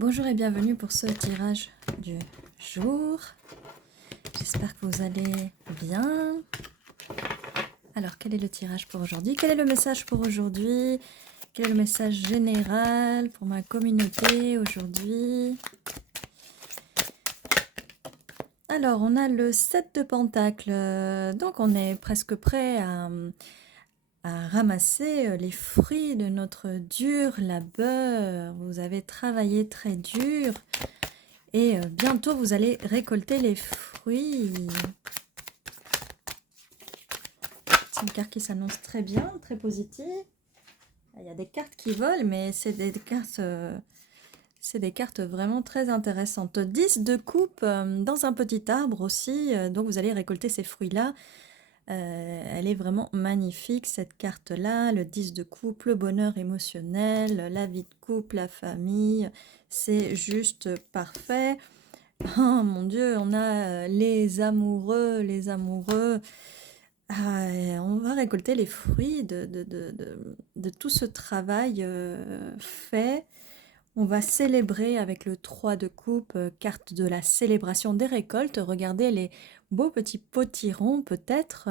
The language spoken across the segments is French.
Bonjour et bienvenue pour ce tirage du jour. J'espère que vous allez bien. Alors, quel est le tirage pour aujourd'hui? Quel est le message pour aujourd'hui? Quel est le message général pour ma communauté aujourd'hui? Alors, on a le 7 de Pentacles. Donc, on est presque prêt à ramasser les fruits de notre dur labeur. Vous avez travaillé très dur. Et bientôt, vous allez récolter les fruits. C'est une carte qui s'annonce très bien, très positive. Il y a des cartes qui volent, mais c'est des cartes vraiment très intéressantes. 10 de coupe dans un petit arbre aussi, donc vous allez récolter ces fruits-là. Elle est vraiment magnifique, cette carte-là. Le 10 de coupe, le bonheur émotionnel, la vie de couple, la famille. C'est juste parfait. Oh mon Dieu, on a les amoureux, les amoureux. On va récolter les fruits de tout ce travail fait. On va célébrer avec le 3 de coupe, carte de la célébration des récoltes. Regardez les beaux petits potirons peut-être.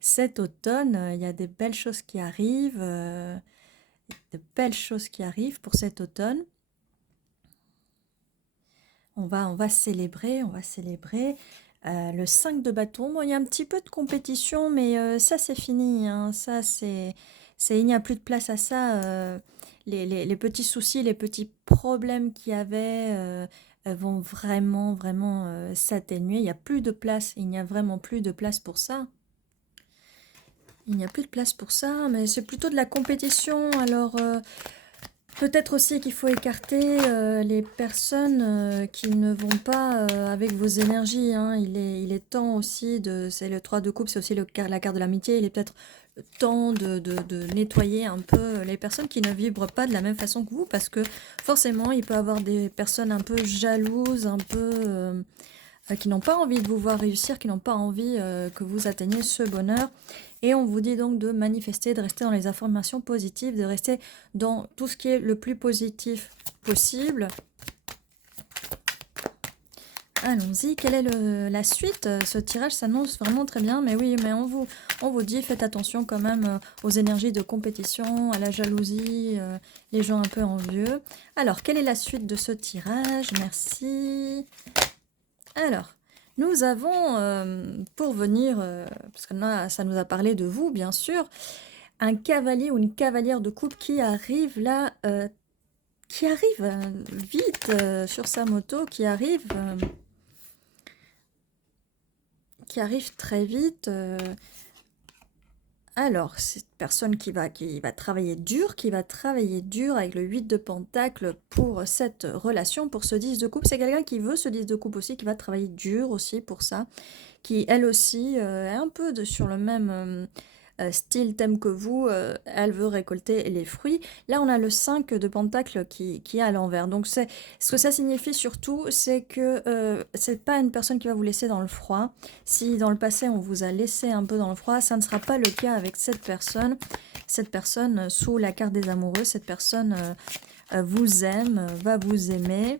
Cet automne, il y a des belles choses qui arrivent. De belles choses qui arrivent pour cet automne. On va célébrer, on va célébrer. Le 5 de bâton, bon, il y a un petit peu de compétition, mais ça c'est fini, hein. Ça il n'y a plus de place à ça. Les petits soucis, les petits problèmes qu'il y avait vont vraiment s'atténuer. Il n'y a plus de place, il n'y a vraiment plus de place pour ça. Il n'y a plus de place pour ça, mais c'est plutôt de la compétition. Alors, peut-être aussi qu'il faut écarter les personnes qui ne vont pas avec vos énergies, hein. Il est temps aussi c'est le 3 de coupe, c'est aussi la carte de l'amitié. Il est peut-être temps de nettoyer un peu les personnes qui ne vibrent pas de la même façon que vous, parce que forcément, il peut y avoir des personnes un peu jalouses, un peu qui n'ont pas envie de vous voir réussir, qui n'ont pas envie que vous atteigniez ce bonheur. Et on vous dit donc de manifester, de rester dans les affirmations positives, de rester dans tout ce qui est le plus positif possible. Allons-y, quelle est la suite? Ce tirage s'annonce vraiment très bien, mais oui, mais on vous dit, faites attention quand même aux énergies de compétition, à la jalousie, les gens un peu envieux. Alors, quelle est la suite de ce tirage? Merci. Alors, nous avons, pour venir, parce que là, ça nous a parlé de vous, bien sûr, un cavalier ou une cavalière de coupe qui arrive là, qui arrive vite sur sa moto, qui arrive très vite. Alors, c'est une personne qui va travailler dur avec le 8 de Pentacle pour cette relation, pour ce 10 de coupe. C'est quelqu'un qui veut ce 10 de coupe aussi, qui va travailler dur aussi pour ça, qui elle aussi est un peu sur le même style, thème que vous, elle veut récolter les fruits. Là, on a le 5 de Pentacle qui est à l'envers. Donc, ce que ça signifie surtout, c'est que c'est pas une personne qui va vous laisser dans le froid. Si dans le passé, on vous a laissé un peu dans le froid, ça ne sera pas le cas avec cette personne. Cette personne, sous la carte des amoureux, cette personne vous aime, va vous aimer.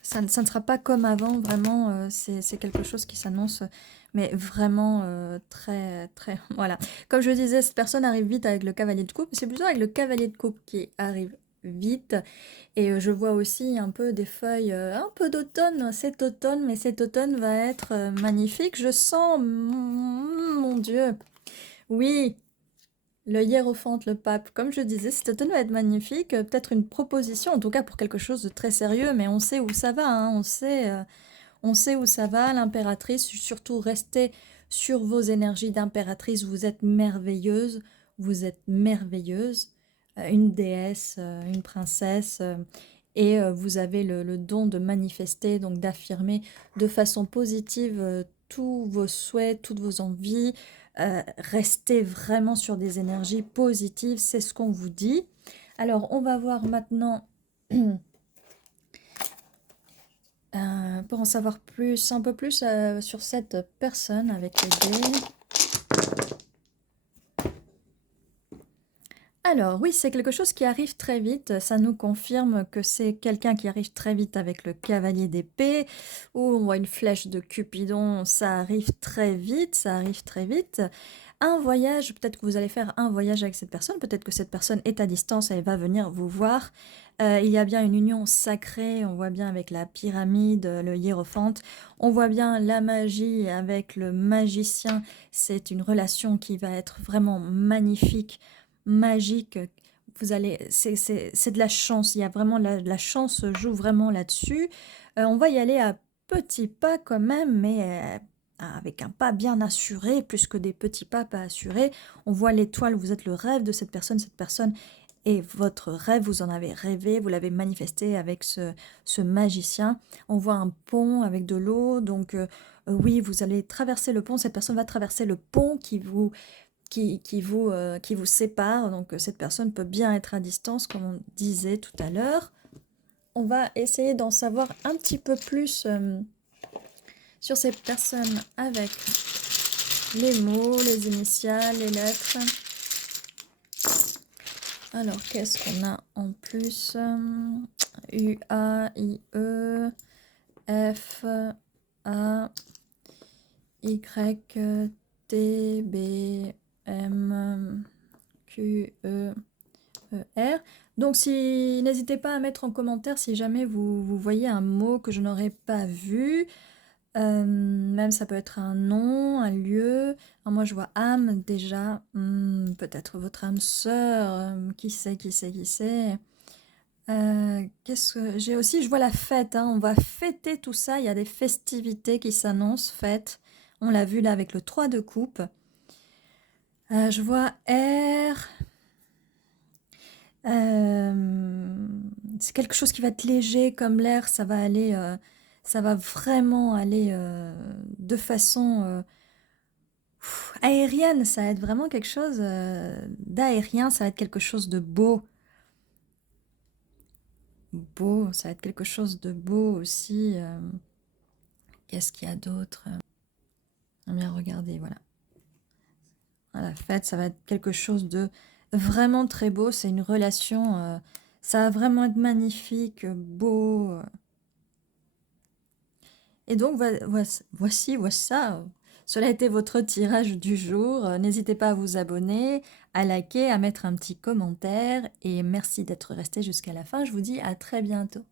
Ça ne sera pas comme avant, vraiment, c'est quelque chose qui s'annonce, mais vraiment très, très... Voilà. Comme je le disais, cette personne arrive vite avec le cavalier de coupe. C'est plutôt avec le cavalier de coupe qui arrive vite. Et je vois aussi un peu des feuilles, un peu d'automne, cet automne, mais cet automne va être magnifique. Je sens, mon Dieu, oui, le hiérophante, le pape, comme je disais, cet automne va être magnifique. Peut-être une proposition, en tout cas pour quelque chose de très sérieux, mais on sait où ça va, hein, on sait où ça va. L'impératrice, surtout restez sur vos énergies d'impératrice. Vous êtes merveilleuse, vous êtes merveilleuse, une déesse, une princesse, et vous avez le don de manifester, donc d'affirmer de façon positive tous vos souhaits, toutes vos envies. Restez vraiment sur des énergies positives, c'est ce qu'on vous dit. Alors, on va voir maintenant, pour en savoir plus, un peu plus sur cette personne avec les dés. Alors oui, c'est quelque chose qui arrive très vite. Ça nous confirme que c'est quelqu'un qui arrive très vite avec le cavalier d'épée, ou on voit une flèche de Cupidon, ça arrive très vite, ça arrive très vite. Un voyage, peut-être que vous allez faire un voyage avec cette personne, peut-être que cette personne est à distance, elle va venir vous voir. Il y a bien une union sacrée, on voit bien avec la pyramide, le hiérophante, on voit bien la magie avec le magicien. C'est une relation qui va être vraiment magnifique, magique. Vous allez, c'est de la chance, il y a vraiment la chance joue vraiment là-dessus. On va y aller à petits pas quand même, mais avec un pas bien assuré, plus que des petits pas pas assurés. On voit l'étoile, vous êtes le rêve de cette personne est votre rêve, vous en avez rêvé, vous l'avez manifesté avec ce magicien. On voit un pont avec de l'eau, donc oui, vous allez traverser le pont, cette personne va traverser le pont qui vous sépare, donc cette personne peut bien être à distance, comme on disait tout à l'heure. On va essayer d'en savoir un petit peu plus sur ces personnes avec les mots, les initiales, les lettres. Alors, qu'est-ce qu'on a en plus? U, A, I, E, F, A, Y, T, B, M, Q, E, R. Donc, n'hésitez pas à mettre en commentaire si jamais vous voyez un mot que je n'aurais pas vu. Même ça peut être un nom, un lieu. Alors moi je vois âme déjà. Peut-être votre âme sœur. Qui sait, qui sait, qui sait. Qu'est-ce que j'ai aussi? Je vois la fête. On va fêter tout ça. Il y a des festivités qui s'annoncent, fêtes. On l'a vu là avec le 3 de coupe. Je vois R. C'est quelque chose qui va être léger comme l'air, ça va aller, ça va vraiment aller de façon aérienne, ça va être vraiment quelque chose d'aérien, ça va être quelque chose de beau. Beau, ça va être quelque chose de beau aussi. Qu'est-ce qu'il y a d'autre? Bien regarder, voilà. À la fête, ça va être quelque chose de vraiment très beau, c'est une relation, ça va vraiment être magnifique, beau. Et donc voici ça. Cela a été votre tirage du jour. N'hésitez pas à vous abonner, à liker, à mettre un petit commentaire et merci d'être resté jusqu'à la fin. Je vous dis à très bientôt.